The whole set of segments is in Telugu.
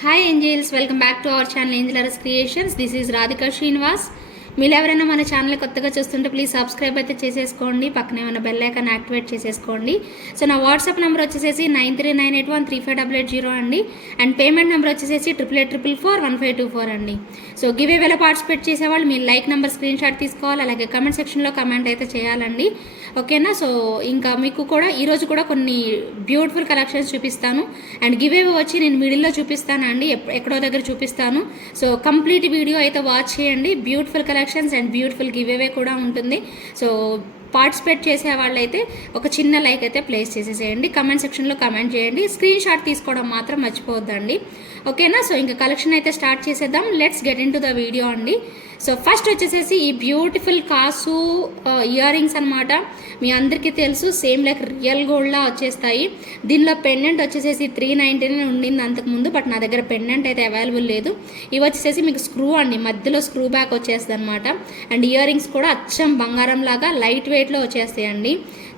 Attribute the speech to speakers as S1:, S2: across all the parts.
S1: Hi angels welcome back to our channel angelers creations this is Radhika Srinivas మీరు ఎవరైనా మన ఛానల్ కొత్తగా చూస్తుంటే ప్లీజ్ సబ్స్క్రైబ్ అయితే చేసేసుకోండి. పక్కనే ఉన్న బెల్ ఐకాన్ యాక్టివేట్ చేసేసుకోండి. సో నా వాట్సాప్ నెంబర్ వచ్చేసి nine three nine eight one three five double eight zero అండి. అండ్ పేమెంట్ నెంబర్ వచ్చేసి triple eight triple four one five two four అండి. సో గివ్ వేలో పార్టిసిపేట్ చేసేవాళ్ళు మీ లైక్ నెంబర్ స్క్రీన్ షాట్ తీసుకోవాలి అలాగే కమెంట్ సెక్షన్లో కమెంట్ అయితే చేయాలండి. ఓకేనా? సో ఇంకా మీకు కూడా ఈరోజు కూడా కొన్ని బ్యూటిఫుల్ కలెక్షన్స్ చూపిస్తాను. అండ్ గివ్ అవే వచ్చి నేను మిడిల్లో చూపిస్తాను అండి? ఎక్కడో దగ్గర చూపిస్తాను. సో కంప్లీట్ వీడియో అయితే వాచ్ చేయండి. Beautiful collections and beautiful giveaway కూడా ఉంటుంది. సో పార్టిసిపేట్ చేసే వాళ్ళైతే ఒక చిన్న లైక్ అయితే ప్లేస్ చేసేసేయండి. కమెంట్ సెక్షన్లో కమెంట్ చేయండి. స్క్రీన్ షాట్ తీసుకోవడం మాత్రం మర్చిపోవద్దండి. ఓకేనా? సో ఇంకా కలెక్షన్ అయితే స్టార్ట్ చేసేద్దాం. Let's get into the video అండి. సో ఫస్ట్ వచ్చేసేసి ఈ బ్యూటిఫుల్ కాసు ఇయర్ రింగ్స్ అనమాట మీ అందరికీ తెలుసు సేమ్ లైక్ రియల్ గోల్డ్లా వచ్చేస్తాయి. దీనిలో పెండెంట్ వచ్చేసేసి త్రీ నైంటీ నైన్ ఉండింది అంతకుముందు బట్ నా దగ్గర పెండెంట్ అయితే అవైలబుల్ లేదు. ఇవి వచ్చేసేసి మీకు స్క్రూ అండి మధ్యలో స్క్రూ బ్యాక్ వచ్చేస్తుంది అనమాట అండ్ ఇయర్ రింగ్స్ కూడా అచ్చం బంగారం లాగా లైట్ వెయిట్లో వచ్చేస్తాయండి.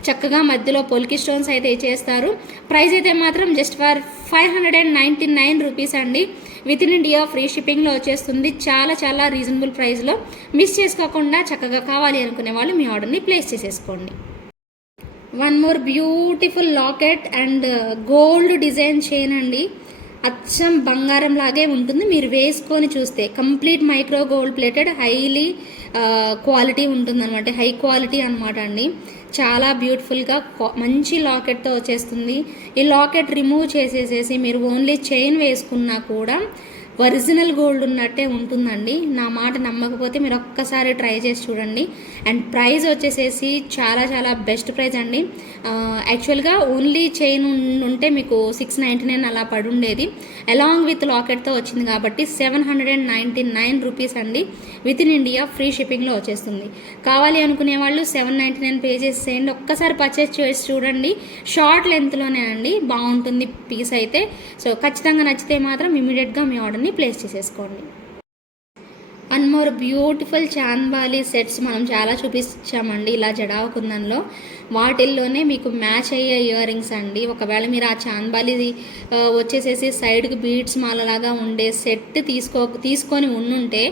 S1: చక్కగా మధ్యలో పొలికి స్టోన్స్ అయితే ఇచ్చేస్తారు. ప్రైస్ అయితే మాత్రం just for five hundred and ninety nine rupees అండి. విత్ ఇన్ ఇండియా ఫ్రీ షిప్పింగ్లో వచ్చేస్తుంది. చాలా చాలా రీజనబుల్ ప్రైస్లో మిస్ చేసుకోకుండా చక్కగా కావాలి అనుకునే వాళ్ళు మీ ఆర్డర్ని ప్లేస్ చేసేసుకోండి. One more beautiful locket and gold design chain అండి. అచ్చం బంగారం లాగే ఉంటుంది. మీరు వేసుకొని చూస్తే complete micro gold plated highly quality ఉంటుందన్నమాట. హై క్వాలిటీ అనమాట అండి. చాలా బ్యూటిఫుల్గా మంచి లాకెట్తో వచ్చేస్తుంది. ఈ లాకెట్ రిమూవ్ చేసేసేసి మీరు ఓన్లీ చైన్ వేసుకున్నా కూడా ఒరిజినల్ గోల్డ్ ఉన్నట్టే ఉంటుందండి. నా మాట నమ్మకపోతే మీరు ఒక్కసారి ట్రై చేసి చూడండి. అండ్ ప్రైస్ వచ్చేసేసి చాలా చాలా బెస్ట్ ప్రైస్ అండి. యాక్చువల్గా ఓన్లీ చైన్ ఉంటే మీకు సిక్స్ నైంటీ నైన్ అలా పడి ఉండేది అలాంగ్ విత్ లాకెట్తో వచ్చింది కాబట్టి seven hundred and ninety nine rupees అండి. విత్ ఇన్ ఇండియా ఫ్రీ షిప్పింగ్లో వచ్చేస్తుంది. కావాలి అనుకునే వాళ్ళు సెవెన్ నైంటీ నైన్ పే చేసేయండి. ఒక్కసారి పర్చేస్ చేసి చూడండి. షార్ట్ లెంత్లోనే అండి. బాగుంటుంది పీస్ అయితే. సో ఖచ్చితంగా నచ్చితే మాత్రం ఇమీడియట్గా మీ ఆర్డర్ని ప్లేస్ చేసేసుకోండి. And more beautiful chandbali sets మనం చాలా చూపించామండి. ఇలా జడావ కుందంలో వాటిల్లోనే మీకు మ్యాచ్ అయ్యే ఇయర్ రింగ్స్ అండి. ఒకవేళ మీరు ఆ చాన్బాలి వచ్చేసేసి సైడ్కి బీడ్స్ మాలలాగా ఉండే సెట్ తీసుకో తీసుకొని ఉండుంటే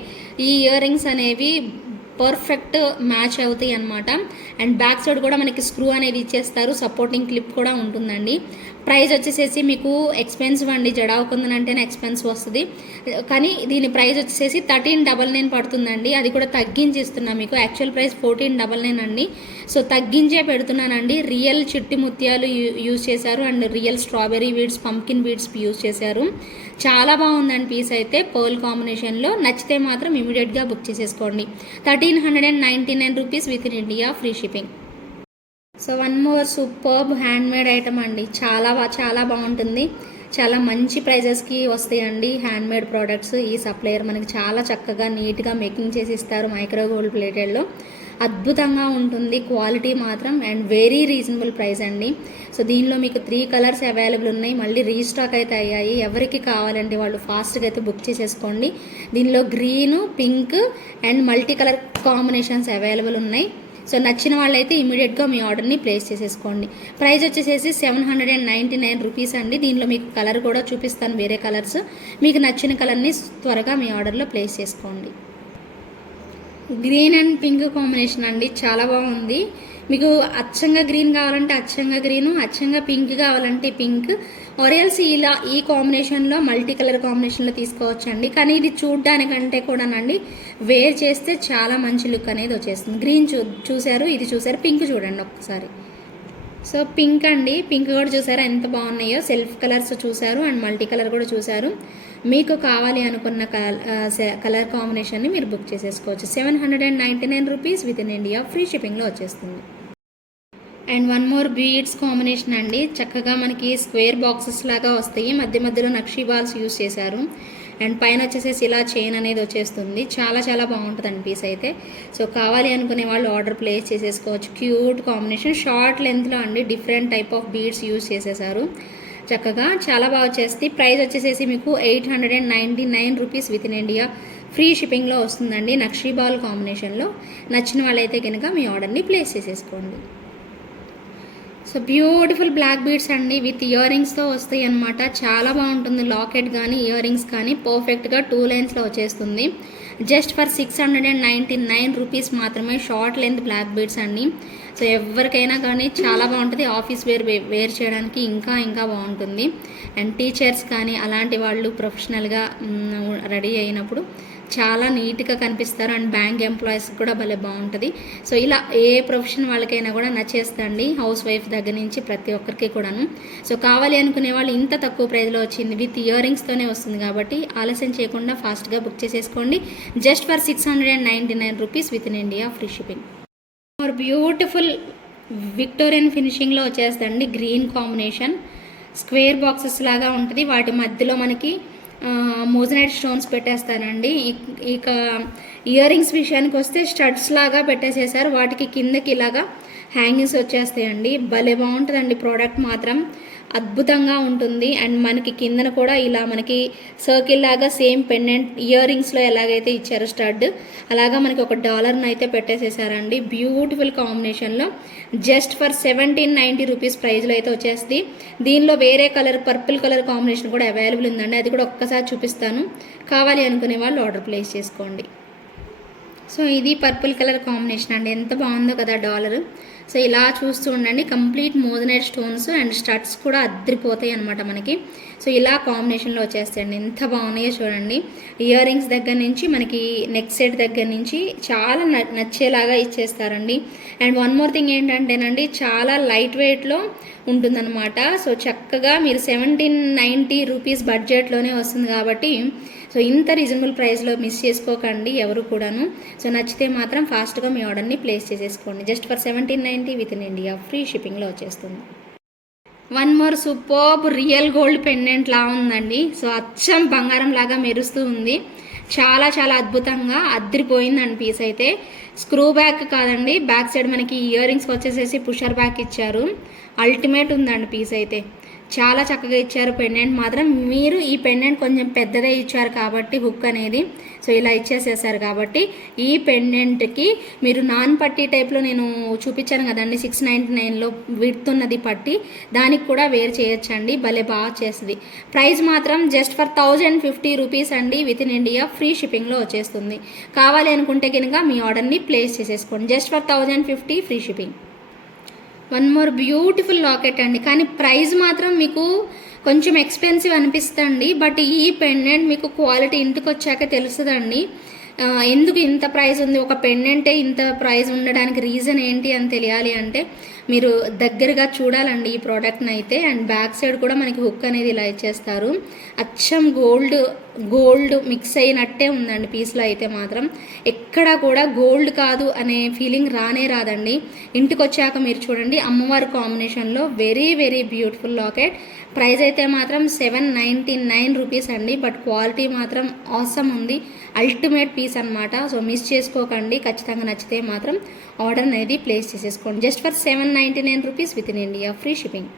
S1: ఈ ఇయర్ రింగ్స్ అనేవి పర్ఫెక్ట్ మ్యాచ్ అవుతాయి అనమాట అండ్ బ్యాక్ సైడ్ కూడా మనకి స్క్రూ అనేది ఇచ్చేస్తారు. సపోర్టింగ్ క్లిప్ కూడా ఉంటుందండి. ప్రైస్ వచ్చేసేసి మీకు ఎక్స్పెన్సివ్ అండి జడావు అంటేనే ఎక్స్పెన్సివ్ వస్తుంది. కానీ దీని ప్రైస్ వచ్చేసి థర్టీన్ డబల్ నైన్ పడుతుందండి. అది కూడా తగ్గించి ఇస్తున్నా మీకు. Actual price fourteen double nine అండి. సో తగ్గించే పెడుతున్నానండి. రియల్ చిట్టి ముత్యాలు యూ- యూజ్ చేశారు. And real strawberry beads pumpkin beads use చేశారు. చాలా బాగుందండి పీస్ అయితే. పర్ల్ కాంబినేషన్లో నచ్చితే మాత్రం ఇమీడియట్గా బుక్ చేసేసుకోండి. Thirteen hundred and ninety nine rupees within India free shipping so one more superb handmade item అండి. చాలా చాలా బాగుంటుంది. చాలా మంచి ప్రైజెస్కి వస్తాయండి హ్యాండ్మేడ్ ప్రోడక్ట్స్ ఈ సప్లయర్ మనకి చాలా చక్కగా నీట్గా మేకింగ్ చేసి ఇస్తారు మైక్రో గోల్డ్ ప్లేటెడ్లో అద్భుతంగా ఉంటుంది క్వాలిటీ మాత్రం అండ్ వెరీ రీజనబుల్ ప్రైస్ అండి. సో దీనిలో మీకు త్రీ కలర్స్ అవైలబుల్ ఉన్నాయి. మళ్ళీ రీస్టాక్ అయితే అయ్యాయి. ఎవరికి కావాలంటే వాళ్ళు ఫాస్ట్గా అయితే బుక్ చేసేసుకోండి. దీనిలో green pink and multi colour combinations available ఉన్నాయి. సో నచ్చిన వాళ్ళైతే ఇమీడియట్గా మీ ఆర్డర్ని ప్లేస్ చేసేసుకోండి. ప్రైస్ వచ్చేసేసి seven hundred and ninety nine rupees అండి. దీనిలో మీకు కలర్ కూడా చూపిస్తాను వేరే కలర్స్. మీకు నచ్చిన కలర్ని త్వరగా మీ ఆర్డర్లో ప్లేస్ చేసుకోండి. గ్రీన్ అండ్ పింక్ కాంబినేషన్ అండి చాలా బాగుంది. మీకు అచ్చంగా గ్రీన్ కావాలంటే అచ్చంగా గ్రీను అచ్చంగా పింక్ కావాలంటే పింక్. ఒరియల్స్ ఇలా ఈ కాంబినేషన్లో మల్టీ కలర్ కాంబినేషన్లో తీసుకోవచ్చండి. కానీ ఇది చూడ్డానికంటే కూడానండి వేర్ చేస్తే చాలా మంచి లుక్ అనేది వచ్చేస్తుంది. గ్రీన్ చూ చూశారు ఇది చూశారు పింక్ చూడండి ఒక్కసారి. సో పింక్ అండి. పింక్ కూడా చూసారా? ఎంత బాగున్నాయో. సెల్ఫ్ కలర్స్ చూసారు అండ్ మల్టీ కలర్ కూడా చూసారు. మీకు కావాలి అనుకున్న కలర్ కాంబినేషన్ని మీరు బుక్ చేసేసుకోవచ్చు. Seven hundred and ninety nine rupees within India free షిప్పింగ్లో వచ్చేస్తుంది. And one more beads combination అండి. చక్కగా మనకి స్క్వేర్ బాక్సెస్ లాగా వస్తాయి. మధ్య మధ్యలో నక్షీ బాల్స్ యూస్ చేశారు. అండ్ పైన వచ్చేసేసి ఇలా చైన్ అనేది వచ్చేస్తుంది. చాలా చాలా బాగుంటుందండి పీస్ అయితే. సో కావాలి అనుకునే వాళ్ళు ఆర్డర్ ప్లేస్ చేసేసుకోవచ్చు. Cute combination. షార్ట్ లెంత్లో అండి different type of beads use చేసేసారు. చక్కగా చాలా బాగా వచ్చేస్తుంది. ప్రైస్ వచ్చేసేసి మీకు eight hundred and ninety nine rupees within India. Free షిప్పింగ్లో వస్తుందండి నక్షీబాల్ కాంబినేషన్లో నచ్చిన వాళ్ళైతే కనుక మీ ఆర్డర్ని ప్లేస్ చేసేసుకోండి. సో బ్యూటిఫుల్ బ్లాక్ బీడ్స్ అండి. విత్ ఇయర్ రింగ్స్తో వస్తాయి అనమాట చాలా బాగుంటుంది లాకెట్ కానీ ఇయర్ రింగ్స్ కానీ పర్ఫెక్ట్గా టూ లైన్స్లో వచ్చేస్తుంది. Just for six hundred and ninety nine rupees మాత్రమే షార్ట్ లెంత్ బ్లాక్ బీడ్స్ అండి. సో ఎవరికైనా కానీ చాలా బాగుంటుంది. ఆఫీస్ వేర్ వే- వేర్ చేయడానికి ఇంకా ఇంకా బాగుంటుంది. అండ్ టీచర్స్ కానీ అలాంటి వాళ్ళు ప్రొఫెషనల్గా రెడీ అయినప్పుడు చాలా నీట్గా కనిపిస్తారు. అండ్ బ్యాంక్ ఎంప్లాయీస్ కూడా భలే బాగుంటుంది. సో ఇలా ఏ ప్రొఫెషన్ వాళ్ళకైనా కూడా నచ్చేస్తండి. హౌస్ వైఫ్ దగ్గర నుంచి ప్రతి ఒక్కరికి కూడాను. సో కావాలి అనుకునే వాళ్ళు ఇంత తక్కువ ప్రైజ్లో వచ్చింది. విత్ ఇయర్ రింగ్స్తోనే వస్తుంది కాబట్టి ఆలస్యం చేయకుండా ఫాస్ట్గా బుక్ చేసేసుకోండి. Just for six hundred and ninety nine rupees within India free shipping. For beautiful Victorian ఫినిషింగ్లో వచ్చేస్తండి గ్రీన్ కాంబినేషన్. స్క్వేర్ బాక్సెస్ లాగా ఉంటుంది. వాటి మధ్యలో మనకి మోజనైట్ స్టోన్స్ పెట్టేస్తానండి. ఇక ఇయర్ రింగ్స్ విషయానికి వస్తే స్టడ్స్ లాగా పెట్టేసేసారు. వాటికి కిందకి ఇలాగా హ్యాంగింగ్స్ వచ్చేస్తాయండి. భలే బాగుంటుందండి ప్రోడక్ట్ మాత్రం. అద్భుతంగా ఉంటుంది. అండ్ మనకి కిందన కూడా ఇలా మనకి సర్కిల్ లాగా సేమ్ పెండెంట్ ఇయర్ రింగ్స్లో ఎలాగైతే ఇచ్చారో స్టడ్ అలాగా మనకి ఒక డాలర్ని అయితే పెట్టేసేసారండి. బ్యూటిఫుల్ కాంబినేషన్లో. Just for seventeen ninety rupees ప్రైస్లో అయితే వచ్చేస్తుంది. దీనిలో వేరే కలర్ పర్పుల్ కలర్ కాంబినేషన్ కూడా అవైలబుల్ ఉందండి. అది కూడా ఒక్కసారి చూపిస్తాను. కావాలి అనుకునే వాళ్ళు ఆర్డర్ ప్లేస్ చేసుకోండి. సో ఇది పర్పుల్ కలర్ కాంబినేషన్ అండి. ఎంత బాగుందో కదా డాలర్. సో ఇలా చూస్తూ ఉండండి. Complete moissanite stones and studs కూడా అద్దరిపోతాయి అనమాట మనకి. సో ఇలా కాంబినేషన్లో వచ్చేస్తాయండి. ఎంత బాగున్నాయో చూడండి. ఇయర్ రింగ్స్ దగ్గర నుంచి మనకి నెక్ సెట్ దగ్గర నుంచి చాలా నచ్చేలాగా ఇచ్చేస్తారండి. అండ్ వన్ మోర్ థింగ్ ఏంటంటేనండి చాలా లైట్ వెయిట్లో ఉంటుందన్నమాట. సో చక్కగా మీరు సెవెంటీన్ నైంటీ రూపీస్ బడ్జెట్లోనే వస్తుంది కాబట్టి సో ఇంత రీజనబుల్ ప్రైస్లో మిస్ చేసుకోకండి ఎవరు కూడాను. సో నచ్చితే మాత్రం ఫాస్ట్గా మీ ఆర్డర్ని ప్లేస్ చేసేసుకోండి. Just for seventeen ninety within India free షిప్పింగ్లో వచ్చేస్తుంది. One more superb real gold pendant లా ఉందండి. సో అచ్చం బంగారం లాగా మెరుస్తూ ఉంది. చాలా చాలా అద్భుతంగా అద్దరిపోయిందండి పీస్ అయితే. స్క్రూ బ్యాక్ కాదండి. బ్యాక్ సైడ్ మనకి ఇయర్ రింగ్స్ వచ్చేసేసి పుషర్ బ్యాక్ ఇచ్చారు. అల్టిమేట్ ఉందండి పీస్ అయితే. చాలా చక్కగా ఇచ్చారు పెండెంట్ మాత్రం. మీరు ఈ పెండెంట్ కొంచెం పెద్దదే ఇచ్చారు కాబట్టి హుక్ అనేది. సో ఇలా ఇచ్చేసేసారు కాబట్టి ఈ పెండెంట్కి మీరు నాన్ పట్టి టైప్లో నేను చూపించాను కదండి సిక్స్ నైంటీ నైన్లో విడుతున్నది పట్టి. దానికి కూడా వేరు చేయొచ్చండి భలే బాగా చేస్తుంది ప్రైస్ మాత్రం just for thousand fifty rupees అండి విత్ ఇన్ ఇండియా ఫ్రీ షిప్పింగ్లో వచ్చేస్తుంది. కావాలి అనుకుంటే కనుక మీ ఆర్డర్ని ప్లేస్ చేసేసుకోండి. Just for thousand fifty free shipping one more beautiful locket అండి. కానీ ప్రైస్ మాత్రం మీకు కొంచెం ఎక్స్పెన్సివ్ అనిపిస్తుంది బట్ ఈ పెండెంట్ మీకు క్వాలిటీ ఇంటికి వచ్చాక తెలుస్తుందండి. ఎందుకు ఇంత ప్రైస్ ఉంది? ఒక పెండెంటే ఇంత ప్రైస్ ఉండడానికి రీజన్ ఏంటి అని తెలియాలి అంటే మీరు దగ్గరగా చూడాలండి ఈ ప్రోడక్ట్ని అయితే. అండ్ బ్యాక్ సైడ్ కూడా మనకి హుక్ అనేది ఇలా ఇచ్చేస్తారు. అచ్చం గోల్డ్ గోల్డ్ మిక్స్ అయినట్టే ఉందండి పీస్లో అయితే మాత్రం. ఎక్కడా కూడా గోల్డ్ కాదు అనే ఫీలింగ్ రానే రాదండి. ఇంటికి వచ్చాక మీరు చూడండి అమ్మవారి కాంబినేషన్లో very very beautiful locket. Price అయితే మాత్రం సెవెన్ నైంటీ నైన్ రూపీస్ అండి. బట్ క్వాలిటీ మాత్రం ఆసమ్ ఉంది. అల్టిమేట్ పీస్ అనమాట సో మిస్ చేసుకోకండి. ఖచ్చితంగా నచ్చితే మాత్రం. ఆర్డర్ అనేది ప్లేస్ చేసేసుకోండి. Just for seven ninety nine rupees within India free shipping.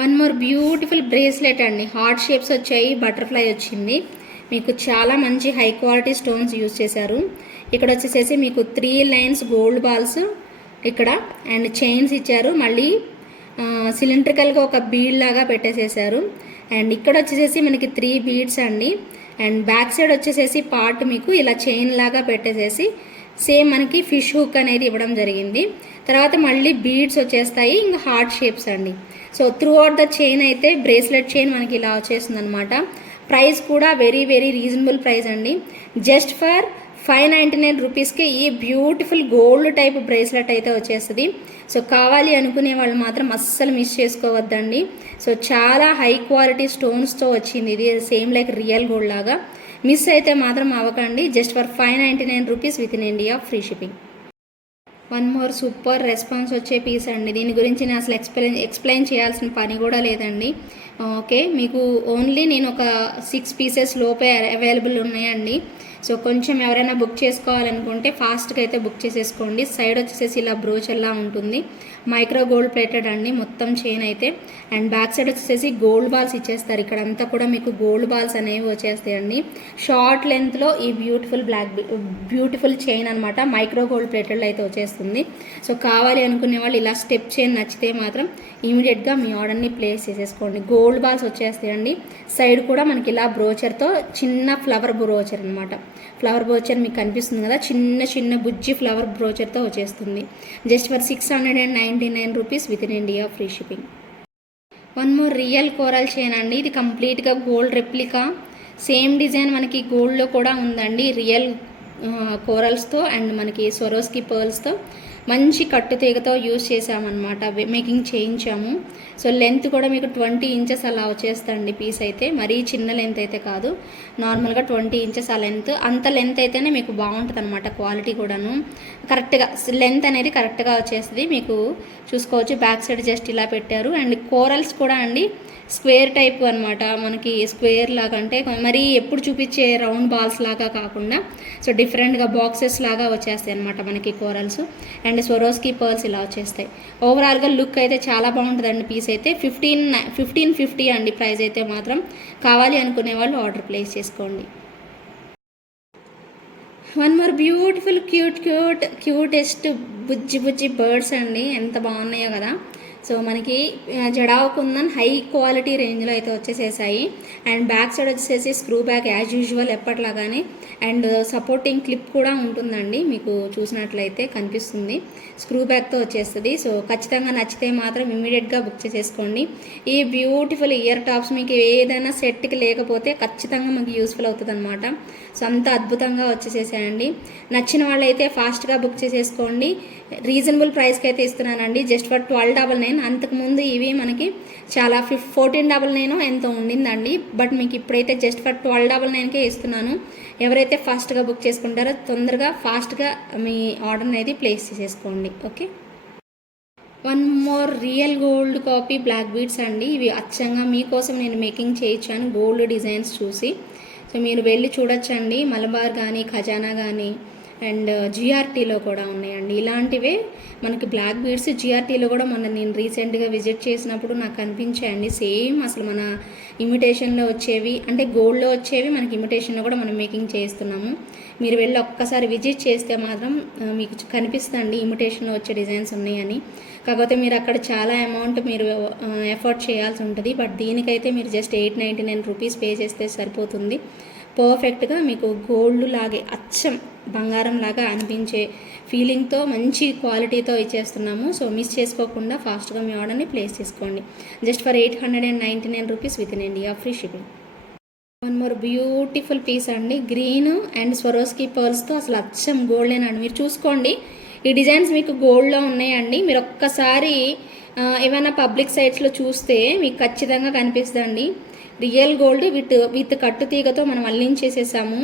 S1: One more beautiful bracelet అండి. హార్ట్ షేప్స్ వచ్చాయి బటర్ఫ్లై వచ్చింది. మీకు చాలా మంచి హై క్వాలిటీ స్టోన్స్ యూజ్ చేశారు. ఇక్కడ వచ్చేసేసి మీకు త్రీ లైన్స్ గోల్డ్ బాల్స్ ఇక్కడ అండ్ చైన్స్ ఇచ్చారు. మళ్ళీ సిలిండ్రికల్గా ఒక బీడ్ లాగా పెట్టేసేసారు. అండ్ ఇక్కడ వచ్చేసేసి మనకి త్రీ బీడ్స్ అండి. అండ్ బ్యాక్ సైడ్ వచ్చేసేసి పార్ట్ మీకు ఇలా చైన్ లాగా పెట్టేసేసి సేమ్ మనకి ఫిష్ హుక్ అనేది ఇవ్వడం జరిగింది. తర్వాత మళ్ళీ బీడ్స్ వచ్చేస్తాయి ఇంకా హార్ట్ షేప్స్ అండి. So throughout the chain అయితే బ్రేస్లెట్ చైన్ మనకి ఇలా వచ్చేస్తుంది అనమాట ప్రైస్ కూడా వెరీ వెరీ రీజనబుల్ ప్రైస్ అండి. Just for five ninety nine రూపీస్కి ఈ బ్యూటిఫుల్ గోల్డ్ టైప్ బ్రేస్లెట్ అయితే వచ్చేస్తుంది. సో కావాలి అనుకునే వాళ్ళు మాత్రం అస్సలు మిస్ చేసుకోవద్దండి. సో చాలా హై క్వాలిటీ స్టోన్స్తో వచ్చింది. ఇది సేమ్ లైక్ రియల్ గోల్డ్ లాగా. మిస్ అయితే మాత్రం అవ్వకండి. Just for five ninety nine rupees within India free shipping. One more super response వచ్చే పీస్ అండి. దీని గురించి నేను అసలు ఎక్స్ప్లెయిన్ ఎక్స్ప్లెయిన్ చేయాల్సిన పని కూడా లేదండి. ఓకే మీకు ఓన్లీ నేను ఒక సిక్స్ పీసెస్ లోపే అవైలబుల్ ఉన్నాయండి. సో కొంచెం ఎవరైనా బుక్ చేసుకోవాలనుకుంటే ఫాస్ట్గా అయితే బుక్ చేసేసుకోండి. సైడ్ వచ్చేసేసి ఇలా బ్రోచర్లా ఉంటుంది. మైక్రో గోల్డ్ ప్లేటెడ్ అండి మొత్తం చైన్ అయితే. అండ్ బ్యాక్ సైడ్ వచ్చేసి గోల్డ్ బాల్స్ ఇచ్చేస్తారు. ఇక్కడ అంతా కూడా మీకు గోల్డ్ బాల్స్ అనేవి వచ్చేస్తాయండి. షార్ట్ లెంత్లో ఈ బ్యూటిఫుల్ బ్లాక్ బ్యూటిఫుల్ చైన్ అనమాట మైక్రో గోల్డ్ ప్లేటెడ్ అయితే వచ్చేస్తుంది. సో కావాలి అనుకునే వాళ్ళు ఇలా స్టెప్ చైన్ నచ్చితే మాత్రం ఇమీడియట్గా మీ ఆర్డర్ని ప్లేస్ చేసేసుకోండి. గోల్డ్ బాల్స్ వచ్చేస్తాయండి. సైడ్ కూడా మనకి ఇలా బ్రోచర్తో చిన్న ఫ్లవర్ బ్రోచర్ అనమాట ఫ్లవర్ బ్రోచర్ మీకు కనిపిస్తుంది కదా చిన్న చిన్న బుజ్జి ఫ్లవర్ బ్రోచర్తో వచ్చేస్తుంది. Just for six hundred and nine ninety nine rupees within India free shipping. One more real coral chain అండి. ఇది కంప్లీట్గా గోల్డ్ రెప్లికా. సేమ్ డిజైన్ మనకి గోల్డ్లో కూడా ఉందండి. రియల్ కోరల్స్తో అండ్ మనకి సొరోస్కి పర్ల్స్తో. మంచి కట్టు తీగతో యూజ్ చేసామన్నమాట మేకింగ్ చేయించాము. సో లెంత్ కూడా మీకు ట్వంటీ ఇంచెస్ అలా వచ్చేస్తండి పీస్ అయితే. మరీ చిన్న లెంత్ అయితే కాదు. నార్మల్గా ట్వంటీ ఇంచెస్ ఆ లెంత్. అంత లెంత్ అయితేనే మీకు బాగుంటుంది అనమాట క్వాలిటీ కూడాను. కరెక్ట్గా లెంత్ అనేది కరెక్ట్గా వచ్చేస్తుంది. మీకు చూసుకోవచ్చు. బ్యాక్ సైడ్ జస్ట్ ఇలా పెట్టారు. అండ్ కోరల్స్ కూడా అండి స్క్వేర్ టైప్ అనమాట మనకి స్క్వేర్ లాగా అంటే మరీ ఎప్పుడు చూపించే రౌండ్ బాల్స్ లాగా కాకుండా సో డిఫరెంట్గా బాక్సెస్ లాగా వచ్చేస్తాయి అనమాట మనకి కోరల్స్. అండ్ స్వరోస్కి పర్ల్స్ ఇలా వచ్చేస్తాయి. ఓవరాల్గా లుక్ అయితే చాలా బాగుంటుందండి పీస్ అయితే. ఫిఫ్టీన్ ఫిఫ్టీన్ ఫిఫ్టీ అండి ప్రైస్ అయితే మాత్రం. కావాలి అనుకునే వాళ్ళు ఆర్డర్ ప్లేస్ చేసుకోండి. One more beautiful cute cute cutest బుజ్జి బుజ్జి బర్డ్స్ అండి. ఎంత బాగున్నాయో కదా. సో మనకి ఆ, ఉందని హై క్వాలిటీ రేంజ్లో అయితే వచ్చేసేసాయి. అండ్ బ్యాక్ సైడ్ వచ్చేసి స్క్రూ బ్యాక్ యాజ్ యూజువల్ ఎప్పట్లాగానే. అండ్ సపోర్టింగ్ క్లిప్ కూడా ఉంటుందండి మీకు చూసినట్లయితే కనిపిస్తుంది. స్క్రూ బ్యాక్తో వచ్చేస్తుంది. సో ఖచ్చితంగా నచ్చితే మాత్రం ఇమీడియట్గా బుక్ చేసేసుకోండి. ఈ బ్యూటిఫుల్ ఇయర్ టాప్స్ మీకు ఏదైనా సెట్కి లేకపోతే ఖచ్చితంగా మీకు యూస్ఫుల్ అవుతుంది అనమాట సో అంత అద్భుతంగా వచ్చేసేసాయండి. నచ్చిన వాళ్ళైతే ఫాస్ట్గా బుక్ చేసేసుకోండి. రీజనబుల్ ప్రైస్కి అయితే ఇస్తున్నానండి. Just for twelve double nine అంతకుముందు ఇవి మనకి చాలా ఫిఫ్ ఫోర్టీన్ డబల్ నైన్ ఎంతో ఉండిందండి. బట్ మీకు ఇప్పుడైతే జస్ట్ ఫర్ ట్వెల్వ్ డబల్ నైన్కే ఇస్తున్నాను. ఎవరైతే ఫాస్ట్గా బుక్ చేసుకుంటారో తొందరగా ఫాస్ట్గా మీ ఆర్డర్ అనేది ప్లేస్ చేసేసుకోండి. Okay? One more real gold copy black beads అండి. ఇవి అచ్చంగా మీకోసం నేను మేకింగ్ చేయించాను. గోల్డ్ డిజైన్స్ చూసి. సో మీరు వెళ్ళి చూడొచ్చండి. మలబార్ కానీ ఖజానా కానీ అండ్ జిఆర్టీలో కూడా ఉన్నాయండి. ఇలాంటివే మనకి బ్లాక్ బీడ్స్ జిఆర్టీలో కూడా మొన్న నేను రీసెంట్గా విజిట్ చేసినప్పుడు నాకు కనిపించాయండి సేమ్ అసలు మన ఇమిటేషన్లో వచ్చేవి అంటే గోల్డ్లో వచ్చేవి మనకి ఇమిటేషన్లో కూడా మనం మేకింగ్ చేస్తున్నాము మీరు వెళ్ళి ఒక్కసారి విజిట్ చేస్తే మాత్రం మీకు కనిపిస్తుంది ఇమిటేషన్లో వచ్చే డిజైన్స్ ఉన్నాయని. కాకపోతే మీరు అక్కడ చాలా అమౌంట్ మీరు ఎఫర్ట్ చేయాల్సి ఉంటుంది. బట్ దీనికైతే మీరు just eight ninety nine rupees pay చేస్తే సరిపోతుంది. పర్ఫెక్ట్గా మీకు గోల్డ్ లాగే అచ్చం బంగారం లాగా అనిపించే ఫీలింగ్తో మంచి క్వాలిటీతో ఇచ్చేస్తున్నాము. సో మిస్ చేసుకోకుండా ఫాస్ట్గా మీ ఆర్డర్ని ప్లేస్ చేసుకోండి. Just for eight hundred and ninety nine rupees within India free shipping one more beautiful piece అండి గ్రీన్ అండ్ స్వరోస్కి పర్ల్స్తో అసలు అచ్చం గోల్డెన్ అండి. మీరు చూసుకోండి. ఈ డిజైన్స్ మీకు గోల్డ్లో ఉన్నాయండి. మీరు ఒక్కసారి ఏమైనా పబ్లిక్ సైట్స్లో చూస్తే మీకు ఖచ్చితంగా కనిపిస్తుందండి. రియల్ గోల్డ్ విత్ విత్ కట్టు తీగతో మనం అల్లించేసేసాము.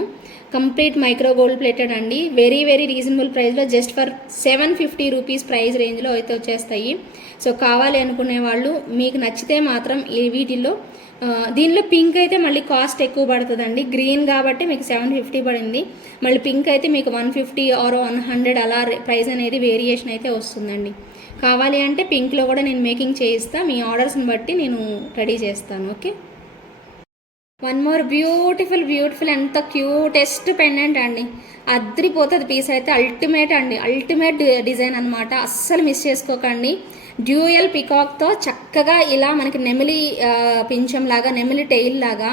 S1: కంప్లీట్ మైక్రో గోల్డ్ ప్లేటెడ్ అండి. వెరీ వెరీ రీజనబుల్ ప్రైస్లో just for seven fifty rupees price రేంజ్లో అయితే వచ్చేస్తాయి. సో కావాలి అనుకునే వాళ్ళు మీకు నచ్చితే మాత్రం ఈ వీటిల్లో దీనిలో పింక్ అయితే మళ్ళీ కాస్ట్ ఎక్కువ పడుతుందండి. గ్రీన్ కాబట్టి మీకు సెవెన్ ఫిఫ్టీ పడింది. మళ్ళీ పింక్ అయితే మీకు one fifty or one hundred అలా ప్రైస్ అనేది వేరియేషన్ అయితే వస్తుందండి. కావాలి అంటే పింక్లో కూడా నేను మేకింగ్ చేయిస్తాను మీ ఆర్డర్స్ని బట్టి నేను రెడీ చేస్తాను. Okay? One more beautiful beautiful ఎంత క్యూటెస్ట్ పెండెంట్ అండి అద్రిపోతుంది పీస్ అయితే అల్టిమేట్ అండి. అల్టిమేట్ డిజైన్ అనమాట అస్సలు మిస్ చేసుకోకండి. డ్యూయల్ పికాక్తో చక్కగా ఇలా మనకి నెమిలి పింఛం లాగా నెమిలి టెయిల్ లాగా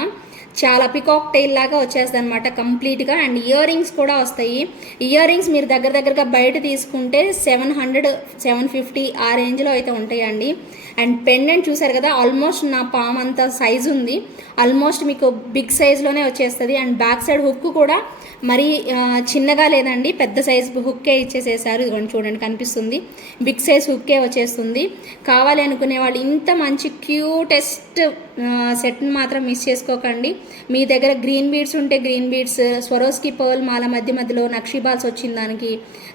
S1: చాలా పికాక్ టైల్ లాగా వచ్చేస్తుంది అనమాట కంప్లీట్గా అండ్ ఇయర్ రింగ్స్ కూడా వస్తాయి. ఇయర్ రింగ్స్ మీరు దగ్గర దగ్గరగా బయట తీసుకుంటే సెవెన్ హండ్రెడ్ సెవెన్ ఫిఫ్టీ ఆ రేంజ్లో అయితే ఉంటాయండి. అండ్ పెండెంట్ చూసారు కదా ఆల్మోస్ట్ నా పామ్ అంత సైజ్ ఉంది. ఆల్మోస్ట్ మీకు బిగ్ సైజ్లోనే వచ్చేస్తుంది. అండ్ బ్యాక్ సైడ్ హుక్ కూడా మరీ చిన్నగా లేదండి. పెద్ద సైజ్ హుక్కే ఇచ్చేసేసారు. ఇదిగోండి చూడండి కనిపిస్తుంది. బిగ్ సైజ్ హుక్కే వచ్చేస్తుంది. కావాలి అనుకునే వాళ్ళు ఇంత మంచి క్యూటెస్ట్ సెట్ని మాత్రం మిస్ చేసుకోకండి. మీ దగ్గర గ్రీన్ బీడ్స్ ఉంటే గ్రీన్ బీడ్స్ స్వరోస్కి పర్ల్ మాల మధ్య మధ్యలో నక్షీబాల్స్ వచ్చిన దానికి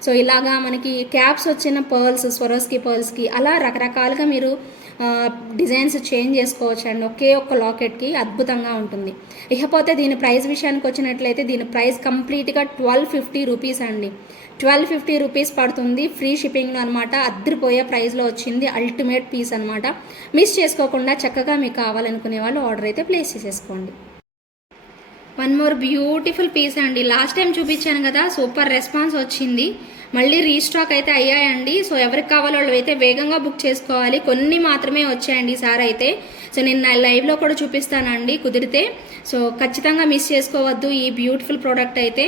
S1: సో ఇలాగా మనకి క్యాప్స్ వచ్చిన పర్ల్స్ స్వరోస్కి పర్ల్స్కి అలా రకరకాలుగా మీరు డిజైన్స్ చేంజ్ చేసుకోవచ్చు అండి ఒకే ఒక్క లాకెట్కి అద్భుతంగా ఉంటుంది. ఇకపోతే దీని ప్రైస్ విషయానికి వచ్చినట్లయితే దీని ప్రైస్ కంప్లీట్గా ట్వెల్వ్ ఫిఫ్టీ రూపీస్ అండి. ట్వెల్వ్ ఫిఫ్టీ రూపీస్ పడుతుంది. ఫ్రీ షిప్పింగ్లో అనమాట అద్దరిపోయే ప్రైస్లో వచ్చింది అల్టిమేట్ పీస్ అనమాట మిస్ చేసుకోకుండా చక్కగా మీకు కావాలనుకునే వాళ్ళు ఆర్డర్ అయితే ప్లేస్ చేసేసుకోండి. వన్ మోర్ బ్యూటిఫుల్ పీస్ అండి. లాస్ట్ టైం చూపించాను కదా. సూపర్ రెస్పాన్స్ వచ్చింది. మళ్ళీ రీస్టాక్ అయితే అయ్యాయండి. సో ఎవరికి కావాలో వాళ్ళు అయితే వేగంగా బుక్ చేసుకోవాలి. కొన్ని మాత్రమే వచ్చాయండి ఈసారి అయితే. సో నేను నా లైవ్లో కూడా చూపిస్తానండి కుదిరితే. సో ఖచ్చితంగా మిస్ చేసుకోవద్దు ఈ బ్యూటిఫుల్ ప్రోడక్ట్ అయితే.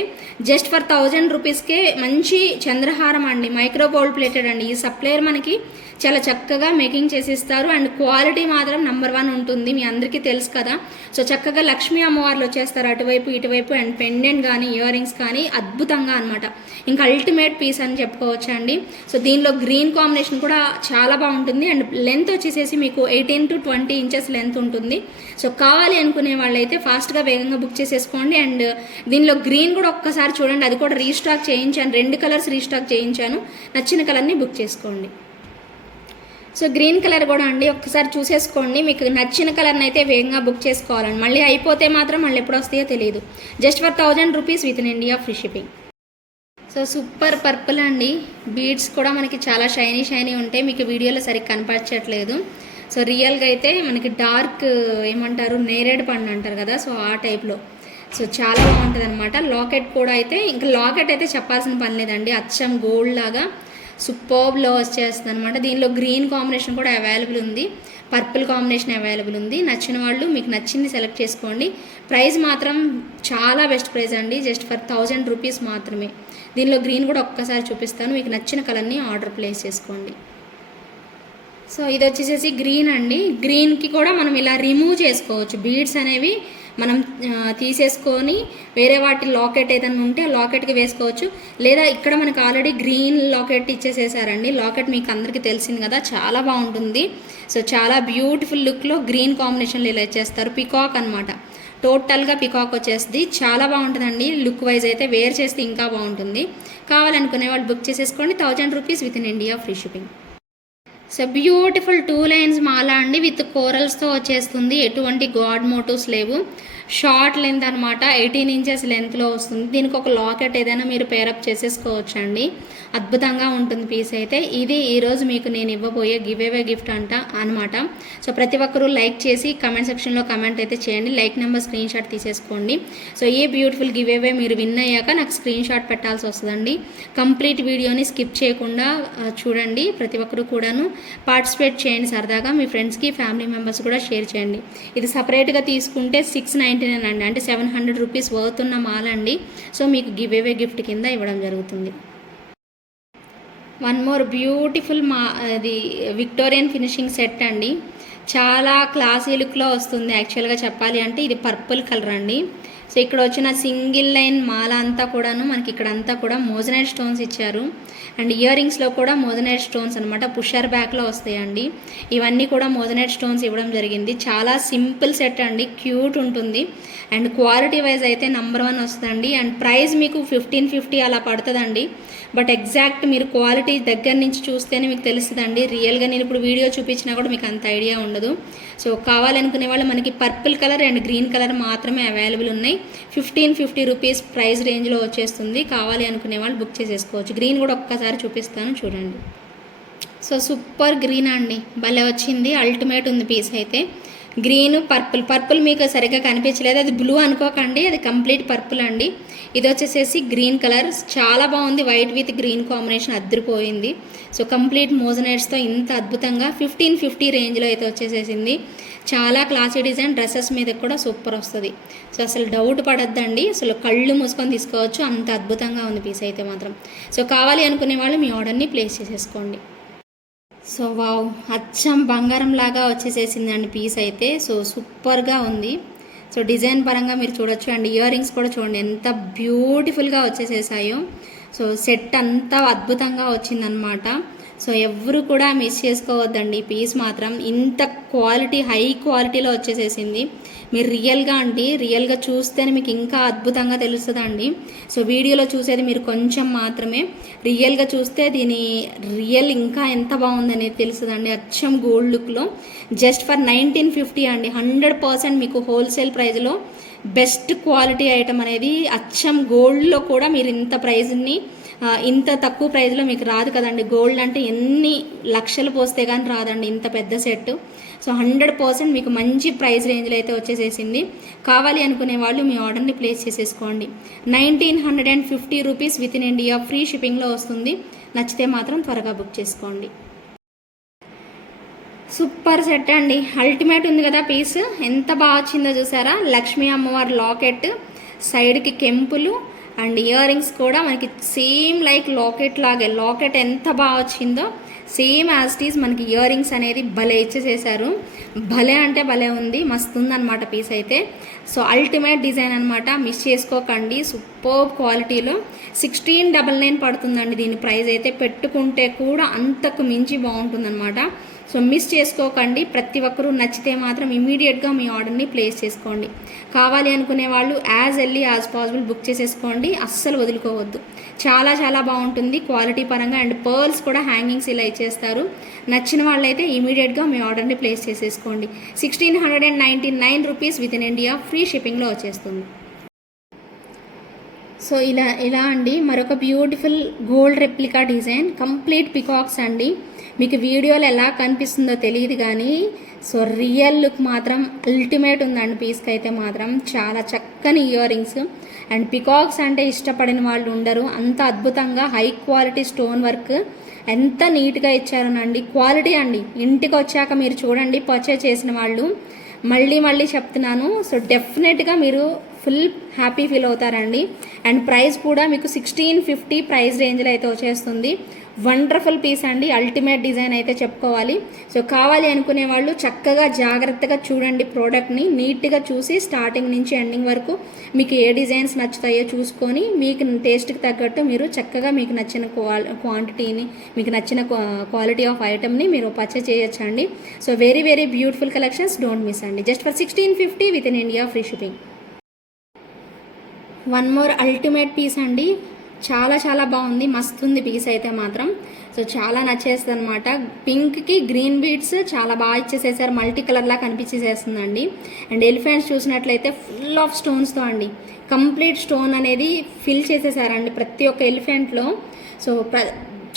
S1: జస్ట్ ఫర్ థౌజండ్ రూపీస్కే మంచి చంద్రహారం అండి. మైక్రో గోల్డ్ ప్లేటెడ్ అండి. ఈ సప్లయర్ మనకి చాలా చక్కగా మేకింగ్ చేసిస్తారు. అండ్ క్వాలిటీ మాత్రం నెంబర్ వన్ ఉంటుంది. మీ అందరికీ తెలుసు కదా. సో చక్కగా లక్ష్మీ అమ్మవార్లు వచ్చేస్తారు అటువైపు ఇటువైపు అండ్ పెండెంట్ కానీ ఇయర్ రింగ్స్ కానీ అద్భుతంగా అనమాట ఇంకా అల్టిమేట్ పీస్ అని చెప్పుకోవచ్చు అండి సో దీనిలో గ్రీన్ కాంబినేషన్ కూడా చాలా బాగుంటుంది. అండ్ లెంత్ వచ్చేసేసి మీకు eighteen to twenty inches length ఉంటుంది. సో కావాలి అనుకునే వాళ్ళైతే ఫాస్ట్గా వేగంగా బుక్ చేసేసుకోండి. అండ్ దీనిలో గ్రీన్ కూడా ఒక్కసారి చూడండి. అది కూడా రీస్టాక్ చేయించాను. రెండు కలర్స్ రీస్టాక్ చేయించాను. నచ్చిన కలర్ని బుక్ చేసుకోండి. సో గ్రీన్ కలర్ కూడా అండి ఒక్కసారి చూసేసుకోండి. మీకు నచ్చిన కలర్ని అయితే వేగంగా బుక్ చేసుకోవాలండి. మళ్ళీ అయిపోతే మాత్రం మళ్ళీ ఎప్పుడు వస్తాయో తెలియదు just for thousand rupees within India free shipping. So super purple అండి. బీడ్స్ కూడా మనకి చాలా షైనీ షైనీ ఉంటాయి. మీకు వీడియోలో సరిగ్గా కనపరచట్లేదు. సో రియల్గా అయితే మనకి డార్క్ ఏమంటారు నేరేడు పండు అంటారు కదా సో ఆ టైప్లో. సో చాలా బాగుంటుంది అనమాట లాకెట్ కూడా అయితే ఇంకా లాకెట్ అయితే చెప్పాల్సిన పని లేదండి. అచ్చం గోల్డ్ లాగా సూపర్బ్లో వచ్చేస్తుంది అనమాట దీనిలో గ్రీన్ కాంబినేషన్ కూడా అవైలబుల్ ఉంది. పర్పుల్ కాంబినేషన్ అవైలబుల్ ఉంది. నచ్చిన వాళ్ళు మీకు నచ్చింది సెలెక్ట్ చేసుకోండి. ప్రైస్ మాత్రం చాలా బెస్ట్ ప్రైస్ అండి. జస్ట్ ఫర్ థౌజండ్ రూపీస్ మాత్రమే. దీనిలో గ్రీన్ కూడా ఒక్కసారి చూపిస్తాను. మీకు నచ్చిన కలర్ని ఆర్డర్ ప్లేస్ చేసుకోండి. సో ఇది వచ్చేసేసి గ్రీన్ అండి. గ్రీన్కి కూడా మనం ఇలా రిమూవ్ చేసుకోవచ్చు. బీడ్స్ అనేవి మనం తీసేసుకొని వేరే వాటి లాకెట్ ఏదైనా ఉంటే ఆ లాకెట్కి వేసుకోవచ్చు. లేదా ఇక్కడ మనకు ఆల్రెడీ గ్రీన్ లాకెట్ ఇచ్చేసేసారండి. లాకెట్ మీకు అందరికీ తెలిసింది కదా చాలా బాగుంటుంది. సో చాలా బ్యూటిఫుల్ లుక్లో గ్రీన్ కాంబినేషన్లో ఇలా ఇచ్చేస్తారు. పికాక్ అనమాట టోటల్గా పికాక్ వచ్చేస్తుంది. చాలా బాగుంటుందండి. లుక్ వైజ్ అయితే వేర్ చేస్తే ఇంకా బాగుంటుంది. కావాలనుకునే వాళ్ళు బుక్ చేసేసుకోండి. Thousand rupees within India free shipping. So beautiful two lines మాల అండి విత్ కోరల్స్తో వచ్చేస్తుంది ఎటువంటి గాడ్ మోటివ్స్ లేవు. షార్ట్ లెంత్ అనమాట ఎయిటీన్ ఇంచెస్ లెంత్లో వస్తుంది. దీనికి ఒక లాకెట్ ఏదైనా మీరు పేరప్ చేసేసుకోవచ్చు అండి అద్భుతంగా ఉంటుంది పీస్ అయితే. ఇది ఈరోజు మీకు నేను ఇవ్వబోయే గివ్ అవే గిఫ్ట్ అంట అనమాట సో ప్రతి ఒక్కరూ లైక్ చేసి కమెంట్ సెక్షన్లో కమెంట్ అయితే చేయండి. లైక్ నెంబర్ స్క్రీన్ షాట్ తీసేసుకోండి. సో ఈ బ్యూటిఫుల్ గివ్ అవే మీరు విన్ అయ్యాక నాకు స్క్రీన్ షాట్ పెట్టాల్సి వస్తుందండి. కంప్లీట్ వీడియోని స్కిప్ చేయకుండా చూడండి. ప్రతి ఒక్కరు కూడాను పార్టిసిపేట్ చేయండి సరదాగా. మీ ఫ్రెండ్స్కి ఫ్యామిలీ మెంబర్స్ కూడా షేర్ చేయండి. ఇది సపరేట్గా తీసుకుంటే సిక్స్ నైంటీ నైన్ అండి అంటే సెవెన్ హండ్రెడ్ రూపీస్ వర్త్ మాల అండి సో మీకు గివ్ అవే గిఫ్ట్ కింద ఇవ్వడం జరుగుతుంది. వన్ మోర్ బ్యూటిఫుల్ మా అది విక్టోరియన్ ఫినిషింగ్ సెట్ అండి. చాలా క్లాసీ లుక్లో వస్తుంది యాక్చువల్గా చెప్పాలి అంటే. ఇది పర్పుల్ కలర్ అండి. సో ఇక్కడ వచ్చిన సింగిల్ లైన్ మాల అంతా కూడాను మనకి ఇక్కడ అంతా కూడా మోజనైట్ స్టోన్స్ ఇచ్చారు. అండ్ ఇయర్ రింగ్స్లో కూడా మోజనైట్ స్టోన్స్ అనమాట పుషర్ బ్యాక్లో వస్తాయండి. ఇవన్నీ కూడా మోజనైట్ స్టోన్స్ ఇవ్వడం జరిగింది. చాలా సింపుల్ సెట్ అండి క్యూట్ ఉంటుంది. అండ్ క్వాలిటీ వైజ్ అయితే నంబర్ వన్ వస్తుందండి. అండ్ ప్రైస్ మీకు ఫిఫ్టీన్ ఫిఫ్టీ అలా పడుతుందండి. బట్ ఎగ్జాక్ట్ మీరు క్వాలిటీ దగ్గర నుంచి చూస్తేనే మీకు తెలుస్తుందండి. రియల్గా నేను ఇప్పుడు వీడియో చూపించినా కూడా మీకు అంత ఐడియా ఉండదు. సో కావాలనుకునే వాళ్ళు మనకి purple colour and green colour మాత్రమే అవైలబుల్ ఉన్నాయి. ఫిఫ్టీన్ ఫిఫ్టీ రూపీస్ ప్రైస్ రేంజ్లో వచ్చేస్తుంది. కావాలి అనుకునే వాళ్ళు బుక్ చేసేసుకోవచ్చు. గ్రీన్ కూడా ఒక్కసారి చూపిస్తాను చూడండి. సో సూపర్ గ్రీన్ అండి. భలే వచ్చింది. అల్టిమేట్ ఉంది పీస్ అయితే. Green purple. పర్పుల్ మీకు సరిగ్గా కనిపించలేదు. అది బ్లూ అనుకోకండి. అది కంప్లీట్ పర్పుల్ అండి. ఇది వచ్చేసేసి గ్రీన్ కలర్. చాలా బాగుంది. వైట్ విత్ గ్రీన్ కాంబినేషన్ అద్దరిపోయింది. సో కంప్లీట్ మోజనైట్స్తో ఇంత అద్భుతంగా ఫిఫ్టీన్ ఫిఫ్టీ రేంజ్లో అయితే వచ్చేసేసింది. చాలా క్లాసీ డిజైన్. డ్రెస్సెస్ మీద కూడా సూపర్ వస్తుంది. సో అసలు డౌట్ పడద్దండి. అసలు కళ్ళు మూసుకొని తీసుకోవచ్చు. అంత అద్భుతంగా ఉంది పీస్ అయితే మాత్రం. సో కావాలి అనుకునే వాళ్ళు మీ ఆర్డర్ని ప్లేస్ చేసేసుకోండి. సో వావ్ అచ్చం బంగారం లాగా వచ్చేసేసిందండి పీస్ అయితే. సో సూపర్గా ఉంది. సో డిజైన్ పరంగా మీరు చూడొచ్చు. అండ్ ఇయర్ రింగ్స్ కూడా చూడండి ఎంత బ్యూటిఫుల్గా వచ్చేసేసాయో. సో సెట్ అంతా అద్భుతంగా వచ్చిందనమాట సో ఎవరు కూడా మిస్ చేసుకోవద్దండి. పీస్ మాత్రం ఇంత క్వాలిటీ హై క్వాలిటీలో వచ్చేసేసింది. మీరు రియల్గా అండి రియల్గా చూస్తేనే మీకు ఇంకా అద్భుతంగా తెలుస్తుందండి. సో వీడియోలో చూసేది మీరు కొంచెం మాత్రమే. రియల్గా చూస్తే దీని రియల్ ఇంకా ఎంత బాగుందనేది తెలుస్తుందండి. అచ్చం గోల్డ్ లుక్లో జస్ట్ ఫర్ నైన్టీన్ ఫిఫ్టీ అండి. హండ్రెడ్ పర్సెంట్ మీకు హోల్సేల్ ప్రైస్లో బెస్ట్ క్వాలిటీ ఐటమ్ అనేది అచ్చం గోల్డ్లో కూడా మీరు ఇంత ప్రైజ్ని ఇంత తక్కువ ప్రైస్లో మీకు రాదు కదండి. గోల్డ్ అంటే ఎన్ని లక్షలు పోస్తే కానీ రాదండి. ఇంత పెద్ద సెట్ సో హండ్రెడ్ పర్సెంట్ మీకు మంచి ప్రైస్ రేంజ్లో అయితే వచ్చేసేసింది. కావాలి అనుకునే వాళ్ళు మీ ఆర్డర్ని ప్లేస్ చేసేసుకోండి. Nineteen hundred and fifty rupees within India free షిప్పింగ్లో వస్తుంది. నచ్చితే మాత్రం త్వరగా బుక్ చేసుకోండి. సూపర్ సెట్ అండి. అల్టిమేట్ ఉంది కదా పీస్ ఎంత బాగా వచ్చిందో చూసారా? లక్ష్మీ అమ్మవారి లాకెట్ సైడ్కి కెంపులు అండ్ ఇయర్ రింగ్స్ కూడా మనకి సేమ్ లైక్ లాకెట్ లాగే లాకెట్ ఎంత బాగా వచ్చిందో సేమ్ యాజ్ టీస్ మనకి ఇయర్ రింగ్స్ అనేది భలే ఇచ్చేసేసారు. భలే అంటే భలే ఉంది మస్తు ఉందన్నమాట పీస్ అయితే. సో అల్టిమేట్ డిజైన్ అనమాట మిస్ చేసుకోకండి సూపర్ క్వాలిటీలో. సిక్స్టీన్ డబల్ నైన్ పడుతుందండి దీని ప్రైస్ అయితే పెట్టుకుంటే కూడా అంతకు మించి బాగుంటుందన్నమాట. సో మిస్ చేసుకోకండి. ప్రతి ఒక్కరూ నచ్చితే మాత్రం ఇమీడియట్గా మీ ఆర్డర్ని ప్లేస్ చేసుకోండి. కావాలి అనుకునే వాళ్ళు as early as possible book చేసేసుకోండి. అస్సలు వదులుకోవద్దు. చాలా చాలా బాగుంటుంది క్వాలిటీ పరంగా అండ్ పర్ల్స్ కూడా హ్యాంగింగ్స్ ఇలా ఇచ్చేస్తారు. నచ్చిన వాళ్ళైతే ఇమీడియట్గా మీ ఆర్డర్ని ప్లేస్ చేసేసుకోండి. Sixteen hundred and ninety nine rupees within India free షిప్పింగ్లో వచ్చేస్తుంది. సో ఇలా ఇలా అండి. మరొక beautiful gold replica design. Complete peacocks అండి. మీకు వీడియోలు ఎలా కనిపిస్తుందో తెలియదు కానీ సో రియల్ లుక్ మాత్రం అల్టిమేట్ ఉందండి పీస్కి అయితే మాత్రం. చాలా చక్కని ఇయర్ రింగ్స్ అండ్ పికాక్స్ అంటే ఇష్టపడిన వాళ్ళు ఉండరు. అంత అద్భుతంగా హై క్వాలిటీ స్టోన్ వర్క్ ఎంత నీట్గా ఇచ్చారనండి. క్వాలిటీ అండి. ఇంటికి వచ్చాక మీరు చూడండి పర్చేజ్ చేసిన వాళ్ళు. మళ్ళీ మళ్ళీ చెప్తున్నాను. సో డెఫినెట్గా మీరు ఫుల్ హ్యాపీ ఫీల్ అవుతారండి. అండ్ ప్రైస్ కూడా మీకు సిక్స్టీన్ ఫిఫ్టీ ప్రైస్ రేంజ్లో అయితే వచ్చేస్తుంది. వండర్ఫుల్ పీస్ అండి. అల్టిమేట్ డిజైన్ అయితే చెప్పుకోవాలి. సో కావాలి అనుకునే వాళ్ళు చక్కగా జాగ్రత్తగా చూడండి ప్రోడక్ట్ని. నీట్గా చూసి స్టార్టింగ్ నుంచి ఎండింగ్ వరకు మీకు ఏ డిజైన్స్ నచ్చుతాయో చూసుకొని మీకు టేస్ట్కి తగ్గట్టు మీరు చక్కగా మీకు నచ్చిన క్వాంటిటీని మీకు నచ్చిన క్వాలిటీ ఆఫ్ ఐటమ్ని మీరు పర్చేస్ చేయొచ్చండి. So very very beautiful collections. Don't miss అండి. Just for sixteen fifty within India free shipping. One more ultimate piece అండి. చాలా చాలా బాగుంది. మస్తు ఉంది పీస్ అయితే మాత్రం. సో చాలా నచ్చేస్తుంది అనమాట పింక్కి గ్రీన్ బీడ్స్ చాలా బాగా ఇచ్చేసేసారు. మల్టీ కలర్లా కనిపించేసేస్తుందండి. అండ్ ఎలిఫెంట్స్ చూసినట్లయితే ఫుల్ ఆఫ్ స్టోన్స్తో అండి. కంప్లీట్ స్టోన్ అనేది ఫిల్ చేసేసారండి ప్రతి ఒక్క ఎలిఫెంట్లో సో ప్ర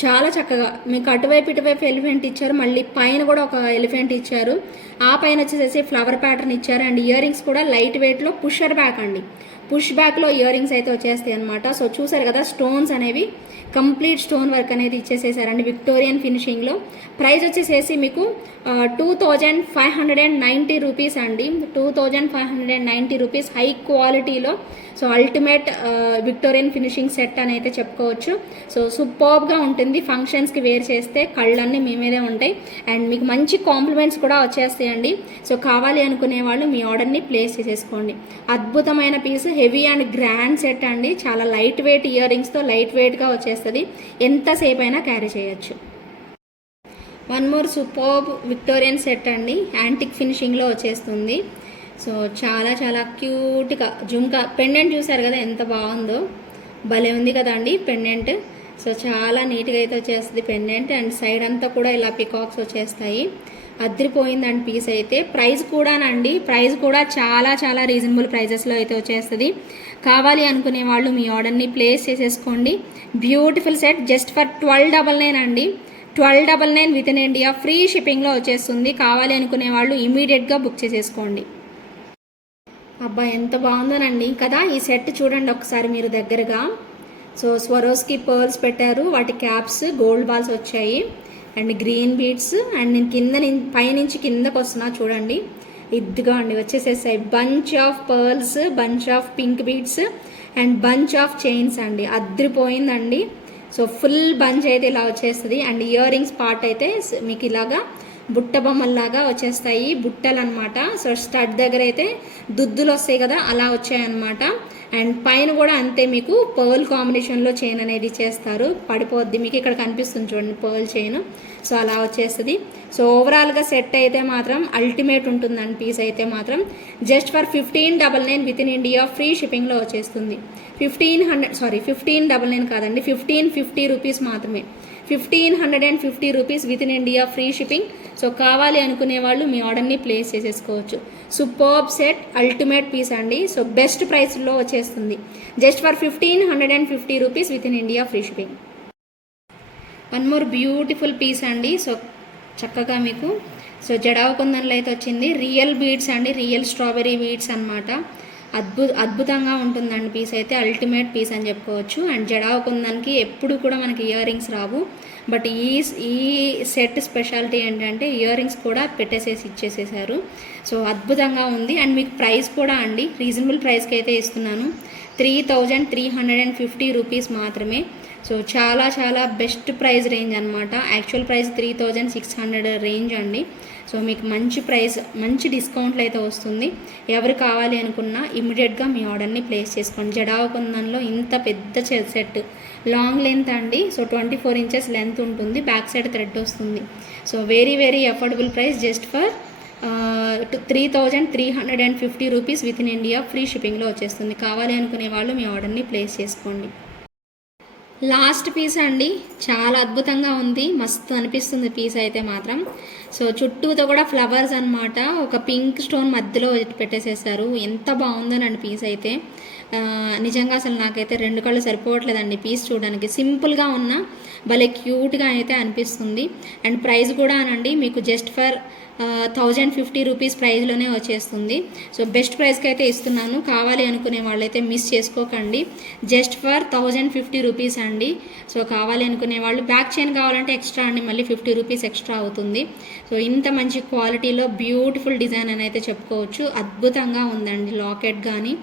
S1: చాలా చక్కగా. మీకు అటువైపు ఇటువైపు ఎలిఫెంట్ ఇచ్చారు. మళ్ళీ పైన కూడా ఒక ఎలిఫెంట్ ఇచ్చారు. ఆ పైన వచ్చేసేసి ఫ్లవర్ ప్యాటర్న్ ఇచ్చారు. అండ్ ఇయర్ రింగ్స్ కూడా లైట్ వెయిట్లో పుషర్ బ్యాక్ అండి. పుష్ బ్యాక్లో ఇయర్ రింగ్స్ అయితే వచ్చేస్తాయి అనమాట సో చూసారు కదా స్టోన్స్ అనేవి కంప్లీట్ స్టోన్ వర్క్ అనేది ఇచ్చేసేసారండి విక్టోరియన్ ఫినిషింగ్లో ప్రైస్ వచ్చేసేసి మీకు two thousand five hundred and ninety rupees అండి. Two thousand five hundred and ninety rupees high క్వాలిటీలో so ultimate Victorian finishing set అని అయితే చెప్పుకోవచ్చు. సో సూపర్బ్గా ఉంటుంది. ఫంక్షన్స్కి వేర్ చేస్తే కళ్ళన్నీ మీ మీదే ఉంటాయి. అండ్ మీకు మంచి కాంప్లిమెంట్స్ కూడా వచ్చేస్తాయి వచ్చేస్తాయండి సో కావాలి అనుకునే వాళ్ళు మీ ఆర్డర్ని ప్లేస్ చేసేసుకోండి. అద్భుతమైన piece heavy and grand set అండి. చాలా లైట్ వెయిట్ ఇయర్ రింగ్స్తో లైట్ వెయిట్గా వచ్చేస్తుంది. ఎంతసేపు అయినా క్యారీ చేయొచ్చు. One more superb Victorian set అండి. యాంటిక్ ఫినిషింగ్లో వచ్చేస్తుంది. సో చాలా చాలా క్యూట్గా జుంకా పెండెంట్ చూసారు కదా ఎంత బాగుందో. భలే ఉంది కదా అండి పెండెంట్. సో చాలా నీట్గా అయితే వచ్చేస్తుంది పెండెంట్. అండ్ సైడ్ అంతా కూడా ఇలా పికాక్స్ వచ్చేస్తాయి. అదిరిపోయిందండి పీస్ అయితే. ప్రైస్ కూడానండి. ప్రైస్ కూడా చాలా చాలా రీజనబుల్ ప్రైజెస్లో అయితే వచ్చేస్తుంది. కావాలి అనుకునే వాళ్ళు మీ ఆర్డర్ని ప్లేస్ చేసేసుకోండి. Beautiful set just for twelve double nine అండి. Twelve double nine within India free షిప్పింగ్లో వచ్చేస్తుంది. కావాలి అనుకునే వాళ్ళు ఇమీడియట్గా బుక్ చేసేసుకోండి. అబ్బా ఎంత బాగుందోనండి. కదా ఈ సెట్ చూడండి ఒకసారి మీరు దగ్గరగా. సో స్వరోస్కి పర్ల్స్ పెట్టారు. వాటి క్యాప్స్ గోల్డ్ బాల్స్ వచ్చాయి. అండ్ గ్రీన్ బీడ్స్ అండ్ నేను కింద పైనుంచి కిందకు వస్తున్నా చూడండి. ఇదిగా అండి వచ్చేసేసాయి. Bunch of pearls bunch of pink beads and bunch of chains అండి. అద్రిపోయిందండి. సో ఫుల్ బంచ్ అయితే ఇలా వచ్చేస్తుంది. అండ్ ఇయర్ రింగ్స్ పార్ట్ అయితే మీకు ఇలాగా బుట్ట బొమ్మల్లాగా వచ్చేస్తాయి. బుట్టలు అనమాట సో స్టడ్ దగ్గర అయితే దుద్దులు వస్తాయి కదా అలా వచ్చాయన్నమాట. అండ్ పైన కూడా అంతే మీకు పర్ల్ కాంబినేషన్లో చైన్ అనేది చేస్తారు. పడిపోద్ది. మీకు ఇక్కడ కనిపిస్తుంది చూడండి పర్ల్ చైన్. సో అలా వచ్చేస్తుంది. సో ఓవరాల్గా సెట్ అయితే మాత్రం అల్టిమేట్ ఉంటుందండి పీస్ అయితే మాత్రం. Just for fifteen double nine within India free షిప్పింగ్లో వచ్చేస్తుంది. Fifteen hundred sorry fifteen double nine కాదండి ఫిఫ్టీన్ ఫిఫ్టీ రూపీస్ మాత్రమే. Fifteen hundred and fifty rupees within India free shipping. So కావాలి అనుకునే వాళ్ళు మీ ఆర్డర్ని ప్లేస్ చేసేసుకోవచ్చు. సూపర్బ్ సెట్ అల్టిమేట్ పీస్ అండి. సో బెస్ట్ ప్రైస్లో వచ్చేస్తుంది. Just for fifteen hundred and fifty rupees within India free shipping. One more beautiful piece అండి. సో చక్కగా మీకు సో జడావు అయితే వచ్చింది. రియల్ బీడ్స్ అండి. రియల్ స్ట్రాబెరీ బీడ్స్ అన్నమాట. అద్భుత అద్భుతంగా ఉంటుందండి పీస్ అయితే. అల్టిమేట్ పీస్ అని చెప్పుకోవచ్చు. అండ్ జడావు ఎప్పుడు కూడా మనకి ఇయర్ రింగ్స్ రావు. బట్ ఈ ఈ సెట్ స్పెషాలిటీ ఏంటంటే ఇయర్ రింగ్స్ కూడా పెట్టేసేసి ఇచ్చేసేసారు. సో అద్భుతంగా ఉంది. అండ్ మీకు ప్రైస్ కూడా అండి. రీజనబుల్ ప్రైస్కి అయితే ఇస్తున్నాను. Three thousand three hundred and fifty rupees మాత్రమే. సో చాలా చాలా బెస్ట్ ప్రైస్ రేంజ్ అనమాట actual price three thousand six hundred range అండి. సో మీకు మంచి ప్రైస్ మంచి డిస్కౌంట్లు అయితే వస్తుంది. ఎవరు కావాలి అనుకున్నా ఇమీడియట్గా మీ ఆర్డర్ని ప్లేస్ చేసుకోండి. జడావు కుందంలో ఇంత పెద్ద సెట్. లాంగ్ లెంత్ అండి. So twenty four inches length ఉంటుంది. బ్యాక్ సైడ్ థ్రెడ్ వస్తుంది. So very very affordable price just for three thousand three hundred and fifty rupees within India free షిప్పింగ్లో వచ్చేస్తుంది. కావాలి అనుకునే వాళ్ళు మీ ఆర్డర్ని ప్లేస్ చేసుకోండి. లాస్ట్ పీస్ అండి. చాలా అద్భుతంగా ఉంది. మస్తు అనిపిస్తుంది పీస్ అయితే మాత్రం. సో చుట్టూతో కూడా ఫ్లవర్స్ అన్నమాట. ఒక పింక్ స్టోన్ మధ్యలో పెట్టేసేసారు. ఎంత బాగుందోనండి పీస్ అయితే. నిజంగా అసలు నాకైతే రెండు కళ్ళు సరిపోవట్లేదండి పీస్ చూడడానికి. సింపుల్గా ఉన్న భలే క్యూట్గా అయితే అనిపిస్తుంది. అండ్ ప్రైస్ కూడా అనండి. మీకు just for thousand fifty rupees ప్రైస్లోనే వచ్చేస్తుంది. సో బెస్ట్ ప్రైస్కి అయితే ఇస్తున్నాను. కావాలి అనుకునే వాళ్ళైతే మిస్ చేసుకోకండి. Just for thousand fifty rupees అండి. సో కావాలి అనుకునే వాళ్ళు బ్యాక్ చైన్ కావాలంటే ఎక్స్ట్రా అండి మళ్ళీ ఫిఫ్టీ రూపీస్ ఎక్స్ట్రా అవుతుంది. సో ఇంత మంచి క్వాలిటీలో బ్యూటిఫుల్ డిజైన్ అని అయితే చెప్పుకోవచ్చు. అద్భుతంగా ఉందండి లాకెట్ కానీ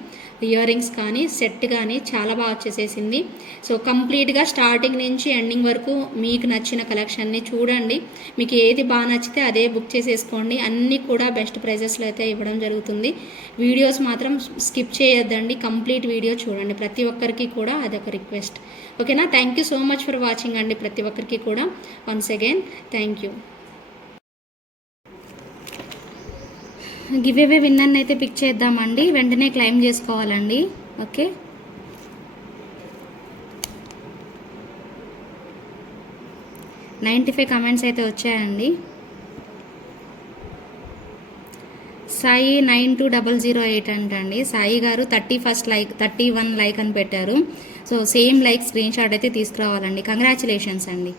S1: ఇయర్ రింగ్స్ కానీ సెట్ కానీ చాలా బాగా వచ్చేసేసింది. సో కంప్లీట్గా స్టార్టింగ్ నుంచి ఎండింగ్ వరకు మీకు నచ్చిన కలెక్షన్ని చూడండి. మీకు ఏది బాగా నచ్చితే అదే బుక్ చేసేసుకోండి. అన్నీ కూడా బెస్ట్ ప్రైజెస్లో అయితే ఇవ్వడం జరుగుతుంది. వీడియోస్ మాత్రం స్కిప్ చేయొద్దండి. కంప్లీట్ వీడియో చూడండి. ప్రతి ఒక్కరికి కూడా అదొక రిక్వెస్ట్. ఓకేనా? Thank you so much for watching అండి. ప్రతి ఒక్కరికి కూడా. Once again thank you. Give away విన్నర్ని అయితే పిక్ చేద్దామండి. వెంటనే క్లైమ్ చేసుకోవాలండి. ఓకే. నైంటీ ఫైవ్ కమెంట్స్ అయితే వచ్చాయండి. Sai nine two double zero eight అంటండి. సాయి గారు thirty first like thirty one like అని పెట్టారు. So same like screenshot అయితే తీసుకురావాలండి. కంగ్రాచులేషన్స్ అండి.